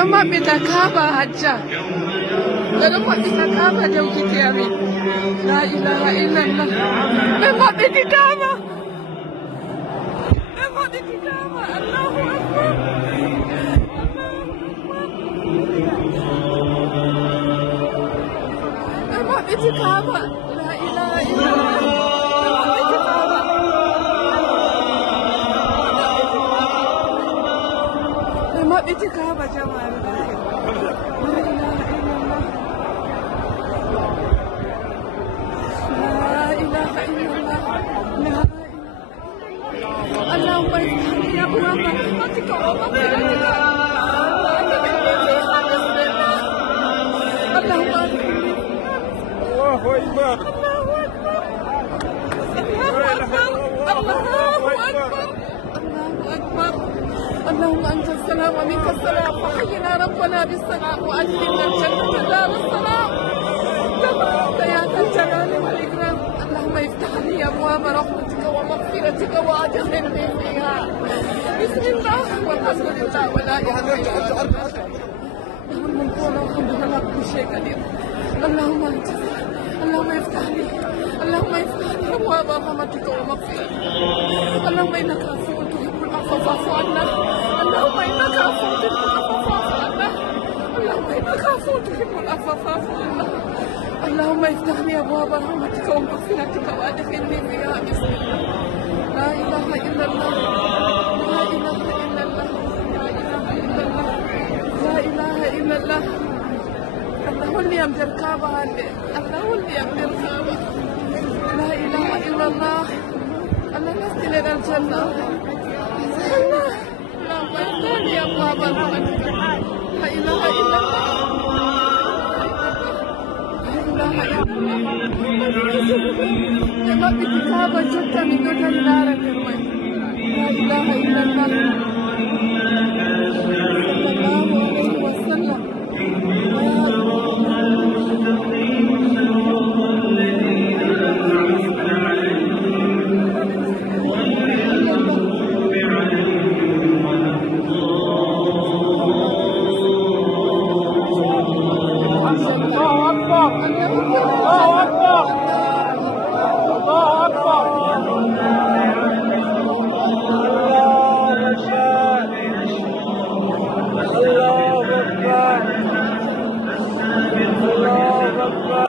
لما بتكابا هجا لما بتكابا جوتي يا بي لا إله إلا الله لما بتكابا لما بتكابا الله أكبر لما بتكابا لا إله إلا الله لما بتكابا جمال اللهم افتح لي ابواب رحمتك ومغفرتك وانت مني في خالص لله اللهم الله اكبر الله اكبر الله اكبر اللهم انت السلام ومنك السلام وحينا ربنا بالسلام وادخلنا الجنه دار السلام تبارك يا ذا الجلال والاكرام اللهم افتح لي ابواب رحمتك ومغفرتك وادخلني فيها بسم الله والحمد لله ولا اله الا الله له الملك وله الحمد على كل شيء قدير اللهم انت اللهم افتح لي اللهم افتح لي ابواب رحمتك ومغفرتك اللهم انك عفو تحب العفو فاعف عنا اللهم انك عفو تحب العفو فاعف عنا اللهم انك عفو تحب العفو فاعف عنا اللهم افتح لي ابواب رحمتك ومغفرتك وادخلني فيها بسم الله لا اله الا الله لا اله الا الله لا اله الا الله لا اله الا الله الله اللي يمدر كعبة الله اللي يمدر كعبة لا اله الا الله الله يسكن الى الجنه الله اللهم افتح لي ابواب رحمتك لا اله الا الله لما بتتابع جدا من دون النار